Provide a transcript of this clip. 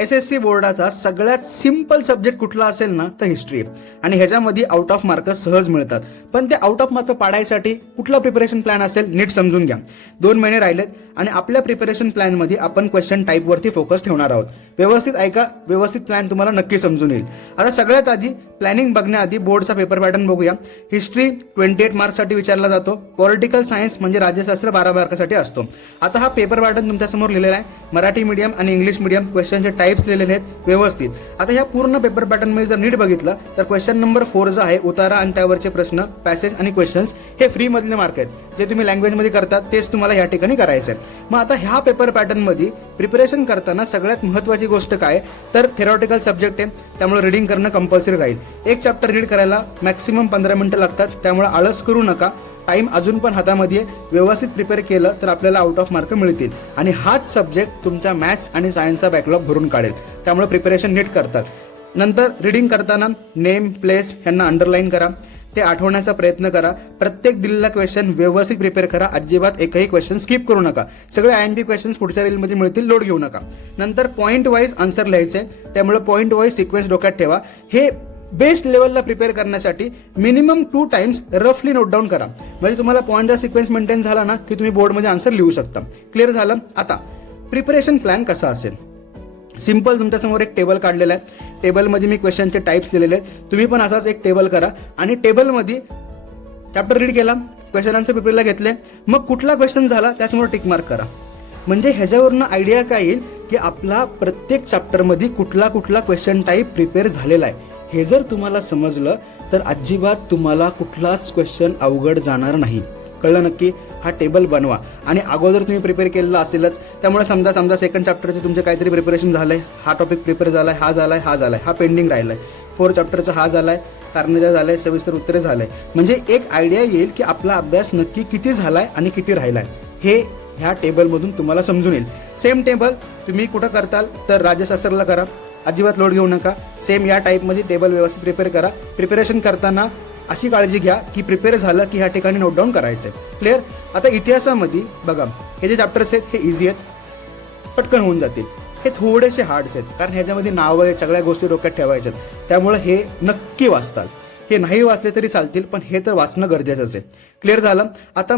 SSC बोर्डाचा सगळ्यात simple subject कुठला असेल ना तर हिस्ट्री आहे आणि ह्याच्यामध्ये आउट ऑफ मार्क सहज मिळतात. पण ते आउट ऑफ मार्क पाडायसाठी कुठला प्रिपरेशन प्लॅन असेल नीट समजून घ्या. 2 महिने राहिलेत आणि आपल्या प्रिपरेशन प्लॅन मध्ये आपण क्वेश्चन टाईप वरती फोकस ठेवणार आहोत. व्यवस्थित ऐका, व्यवस्थित प्लॅन तुम्हाला नक्की समजून येईल. आता सगळ्यात आधी प्लॅनिंग बघण्याआधी बोर्डचा पेपर पॅटर्न बघूया. हिस्ट्री 28 मार्क्ससाठी विचारला जातो. पॉलिटिकल सायन्स म्हणजे राज्यशास्त्र 12 मार्कासाठी असतो. आता हा पेपर पॅटर्न तुमच्यासमोर लिहिलेला आहे. मराठी मीडियम आणि इंग्लिश मीडियम क्वेश्चनचे टाइप्स लिहिलेले आहेत व्यवस्थित. आता ह्या पूर्ण पेपर पॅटर्न मध्ये जर नीट बघितलं तर क्वेश्चन नंबर 4 जो आहे उतारा आणि त्यावरचे प्रश्न, पॅसेज आणि क्वेश्चन्स हे फ्री मधले मार्क आहेत. जे तुम्ही लँग्वेज मध्ये करतात तेच तुम्हाला या ठिकाणी करायचं आहे. मग आता ह्या पेपर पॅटर्न मध्ये प्रिपरेशन करताना सगळ्यात महत्त्वाची गोष्ट काय तर थेरॉटिकल सब्जेक्ट आहे, त्यामुळे रीडिंग करणं कंपल्सरी राहील. एक चॅप्टर रीड करायला मॅक्सिमम 15 मिनिटं लागतात, त्यामुळे आळस करू नका. टाइम अजून पण हातामध्ये व्यवस्थित प्रिपेअर केलं तर आपल्याला आउट ऑफ मार्क मिळतील आणि हाच सब्जेक्ट तुमचा मॅथ्स आणि सायन्सचा बॅकलॉग भरून काढेल. त्यामुळे प्रिपरेशन नीट करतात. नंतर रीडिंग करताना नेम, प्लेस यांना अंडरलाईन करा, ते आठवण्याचा प्रयत्न करा. प्रत्येक दिलेला क्वेश्चन व्यवस्थित प्रिपेअर करा. अजिबात एकही क्वेश्चन स्किप करू नका. सगळे IMP क्वेश्चन्स पुढच्या रीलमध्ये मिळतील, लोड घेऊ नका. नंतर पॉईंट वाईज आन्सर लिहायचे, त्यामुळे पॉईंट वाईज सिक्वेन्स डोक्यात ठेवा. हे बेस्ट लेवलला प्रिपेअर करण्यासाठी मिनिमम 2 टाइम्स रफली नोट डाऊन करा. म्हणजे तुम्हाला पॉईंटचा सिक्वेन्स मेंटेन झाला ना की तुम्ही बोर्डमध्ये आन्सर लिहू शकता. क्लिअर झालं? आता प्रिपरेशन प्लॅन कसा असेल? सिंपल तुमच्यासमोर एक टेबल काढलेला आहे. टेबलमध्ये मी क्वेश्चनचे टाइप्स लिहिलेले आहेत. तुम्ही पण असाच एक टेबल करा आणि टेबलमध्ये चॅप्टर रीड केला, क्वेश्चन आन्सर प्रिपेअरला घेतले, मग कुठला क्वेश्चन झाला त्यासमोर टिक मार्क करा. म्हणजे ह्याच्यावरनं आयडिया काय येईल की आपला प्रत्येक चॅप्टरमध्ये कुठला कुठला क्वेश्चन टाईप प्रिपेअर झालेला आहे. हे जर तुम्हाला समजलं तर अजिबात तुम्हाला कुठलाच क्वेश्चन अवघड जाणार नाही. कळलं नक्की? हा टेबल बनवा आणि अगोदर तुम्ही प्रिपेअर केलेला असेलच, त्यामुळे समजा सेकंड चॅप्टरचे तुमचे काहीतरी प्रिपरेशन झालंय, हा टॉपिक प्रिपेअर झालाय, हा झालाय, हा पेंडिंग राहिलाय, 4 चॅप्टरचा हा झालाय, कारणाचा झालाय, सविस्तर उत्तरे झालंय. म्हणजे एक आयडिया येईल की आपला अभ्यास नक्की किती झालाय आणि किती राहिलाय हे ह्या टेबलमधून तुम्हाला समजून येईल. सेम टेबल तुम्ही कुठं करताल तर राज्यशास्त्राला करा, अजिबात लोड घेऊ नका. सेम या टाईपमध्ये टेबल व्यवस्थित प्रिपेअर करा. प्रिपरेशन करताना अशी काळजी घ्या की प्रिपेअर झालं की ह्या ठिकाणी नोट डाऊन करायचंय. क्लिअर? आता इतिहासामध्ये बघा, हे जे चॅप्टर्स आहेत हे इझी आहेत, पटकन होऊन जातील. हे थोडेसे हार्ड्स आहेत कारण ह्याच्यामध्ये नावं आहेत, सगळ्या गोष्टी डोक्यात ठेवायच्यात, त्यामुळे हे नक्की वाचताल. हे नाही वाचले तरी चालतील पण हे तर वाचणं गरजेचंच आहे. क्लिअर झालं? आता